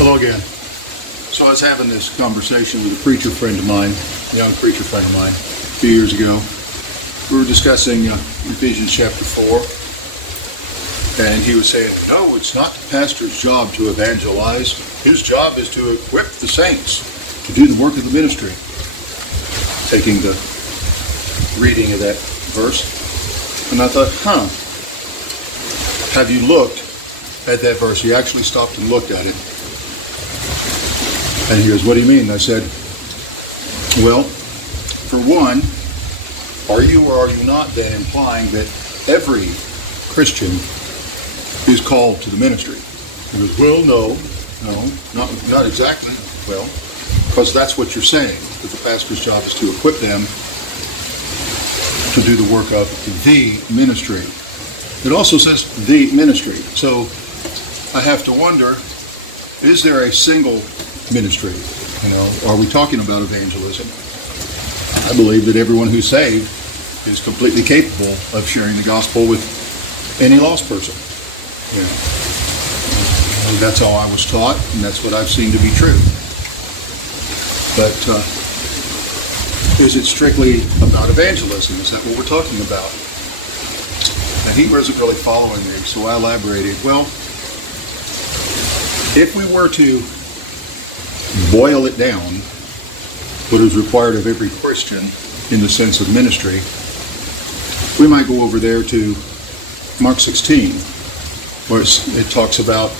Hello again. So I was having this conversation with a preacher friend of mine, a young preacher friend of mine, a few years ago. We were discussing Ephesians chapter 4, and he was saying, no, it's not the pastor's job to evangelize. His job is to equip the saints to do the work of the ministry. Taking the reading of that verse, and I thought, have you looked at that verse? He actually stopped and looked at it. And he goes, what do you mean? And I said, well, for one, are you or are you not then implying that every Christian is called to the ministry? He goes, well, no, not exactly. Well, because that's what you're saying, that the pastor's job is to equip them to do the work of the ministry. It also says the ministry. So I have to wonder, is there a single ministry? Are we talking about evangelism? I believe that everyone who's saved is completely capable of sharing the gospel with any lost person. And that's how I was taught, and that's what I've seen to be true. But is it strictly about evangelism? Is that what we're talking about? And he wasn't really following me, so I elaborated. Well, if we were to boil it down, what is required of every Christian in the sense of ministry, we might go over there to Mark 16, where it talks about,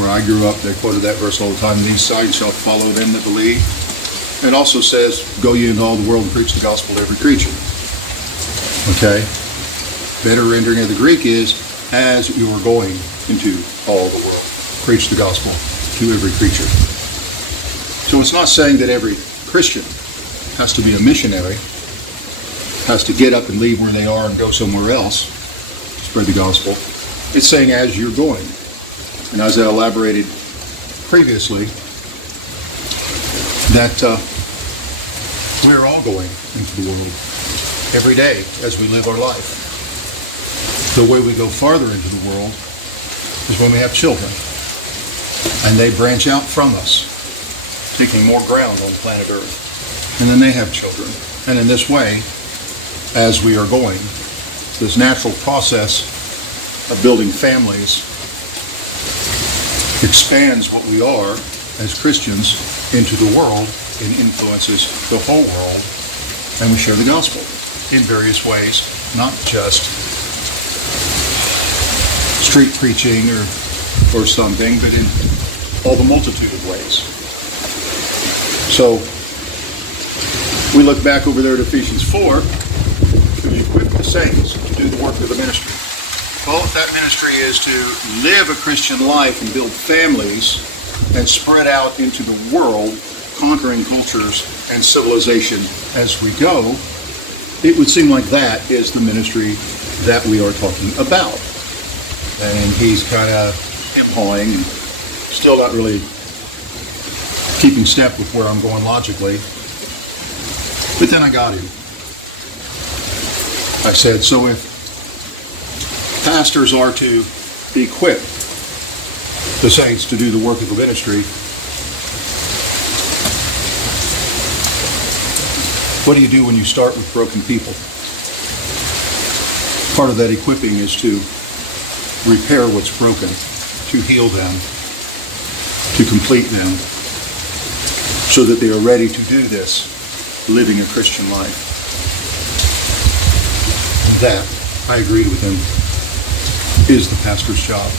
where I grew up, they quoted that verse all the time, these signs shall follow them that believe. It also says, go ye into all the world and preach the gospel to every creature. Okay? Better rendering of the Greek is, as you are going into all the world, preach the gospel to every creature. So it's not saying that every Christian has to be a missionary, has to get up and leave where they are and go somewhere else to spread the gospel. It's saying as you're going. And as I elaborated previously, that we're all going into the world every day as we live our life. The way we go farther into the world is when we have children. And they branch out from us, taking more ground on planet Earth. And then they have children. And in this way, as we are going, this natural process of building families expands what we are as Christians into the world and influences the whole world. And we share the gospel in various ways, not just street preaching or something, but in all the multitude of ways. So we look back over there at Ephesians 4 to equip the saints to do the work of the ministry. Well, if that ministry is to live a Christian life and build families and spread out into the world, conquering cultures and civilization as we go, it would seem like that is the ministry that we are talking about. And he's kind of implying, still not really keeping step with where I'm going logically. But then I got him. I said, so if pastors are to equip the saints to do the work of the ministry, what do you do when you start with broken people? Part of that equipping is to repair what's broken, to heal them, to complete them, so that they are ready to do this, living a Christian life. That, I agreed with him, is the pastor's job.